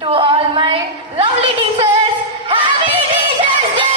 To all my lovely teachers, happy Teachers Day!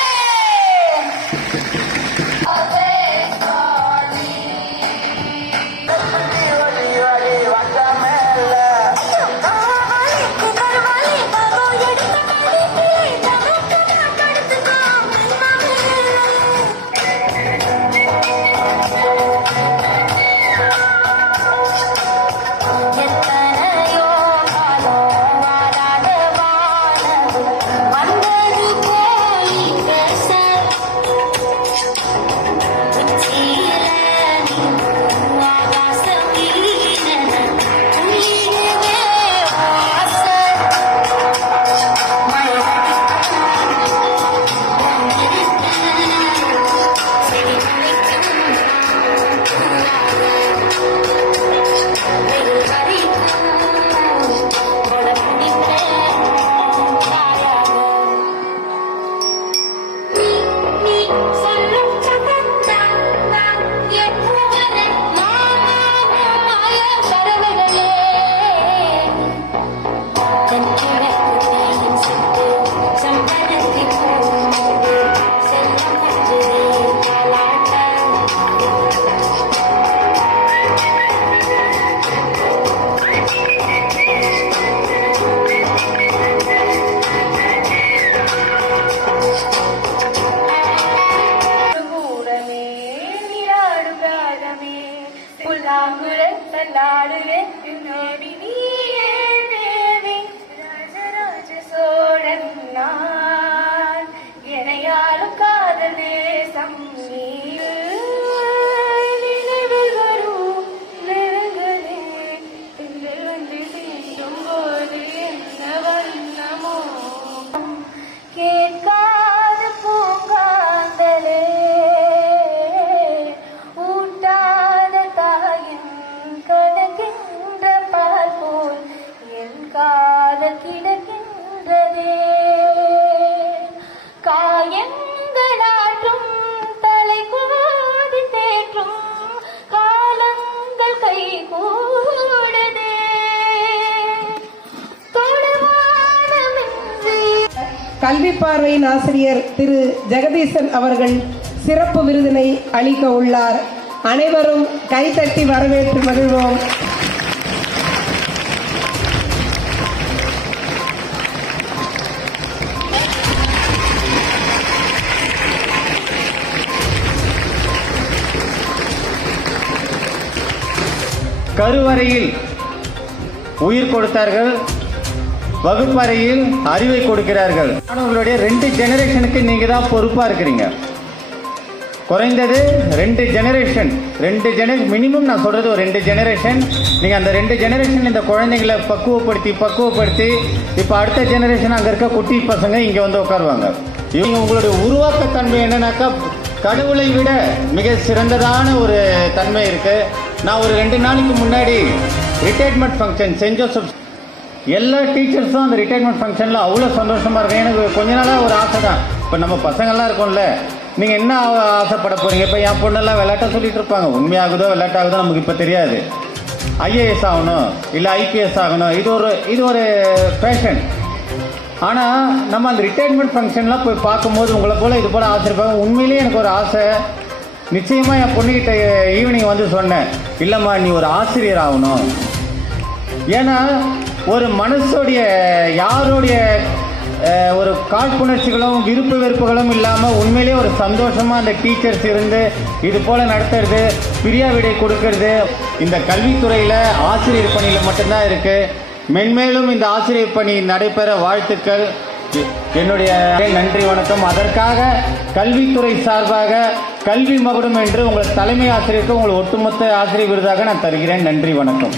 Rajaraja Cholan நான் எனையாளும் காதல் தேசம் நினைவில் வரும் நிறங்களே திங்கள் வந்து தீண்டும் போது என்ன வண்ணமோ கேட்காத பூங்காந்தலே ஊட்டாத தாயின் கணக்கின்ற பால் போல் என் காதல் கிடக்கின்றதே காயங்களாற்றும் தலை கோதி தேற்றும் காலங்கள் கை கூடுதே கல்வி பார்வையின் ஆசிரியர் திரு ஜெகதீசன் அவர்கள் சிறப்பு விருதினை அளிக்க உள்ளார். அனைவரும் கைதட்டி வரவேற்று மகிழ்வோம். கருவறையில் உயிர் கொடுத்தார்கள், வகுப்பறையில் அறிவை கொடுக்கிறார்கள். உங்களுடைய 2 ஜெனரேஷனுக்கு நீங்க தான் பொறுப்பா இருக்கிறீங்க. குறைந்தது 2 ஜெனரேஷன் மினிமம் நான் சொல்றது ஒரு 2 ஜெனரேஷன். நீங்க அந்த 2 ஜெனரேஷன் இந்த குழந்தைங்களை பக்குவப்படுத்தி இப்ப அடுத்த ஜெனரேஷன் அங்க இருக்க குட்டி பசங்க இங்க வந்து உட்காருவாங்க. இவங்க உங்களுடைய உருவாக்க தன்மை என்னன்னாக்கா கடவுளை விட மிக சிறந்ததான ஒரு தன்மை இருக்கு. நான் ஒரு 2 நாளைக்கு முன்னாடி ரிட்டையர்மெண்ட் ஃபங்க்ஷன் சென்ட் ஜோசப், எல்லா டீச்சர்ஸும் அந்த ரிட்டையர்மெண்ட் ஃபங்க்ஷனில் அவ்வளோ சந்தோஷமாக இருக்கும். எனக்கு கொஞ்ச நாளாக ஒரு ஆசை தான். இப்போ நம்ம பசங்கள்லாம் இருக்கோம்ல, நீங்கள் என்ன ஆசைப்பட போகிறீங்க? இப்போ என் பொண்ணெல்லாம் விளையாட்டாக சொல்லிட்டு இருப்பாங்க. உண்மையாகுதோ விளையாட்டாகுதோ நமக்கு இப்போ தெரியாது. ஐஏஎஸ் ஆகணும், இல்லை ஐபிஎஸ் ஆகணும், இது ஒரு ஃபேஷன். ஆனால் நம்ம அந்த ரிட்டையர்மெண்ட் ஃபங்க்ஷன்லாம் போய் பார்க்கும்போது உங்களை போல் இது போல் ஆசை இருப்பாங்க. உண்மையிலேயே எனக்கு ஒரு ஆசை. நிச்சயமாக என் பொண்ணுக்கிட்ட ஈவினிங் வந்து சொன்னேன், இல்லைம்மா நீ ஒரு ஆசிரியர் ஆகணும். ஏன்னா ஒரு மனசோடைய யாருடைய ஒரு காழ்ப்புணர்ச்சிகளும் விருப்பு வெறுப்புகளும் இல்லாமல் உண்மையிலேயே ஒரு சந்தோஷமாக அந்த டீச்சர்ஸ் இருந்து இது போல் நடத்துறது, பிரியா விடை கொடுக்கறது இந்த கல்வித்துறையில் ஆசிரியர் பணியில் மட்டும்தான் இருக்குது. மென்மேலும் இந்த ஆசிரியர் பணி நடைபெற வாழ்த்துக்கள். என்னுடைய நன்றி வணக்கம். அதற்காக கல்வித்துறை சார்பாக கல்வி மகுடம் என்று உங்கள் தலைமை ஆசிரியருக்கு உங்கள் ஒட்டுமொத்த ஆசிரியர் விருதாக நான் தருகிறேன். நன்றி வணக்கம்.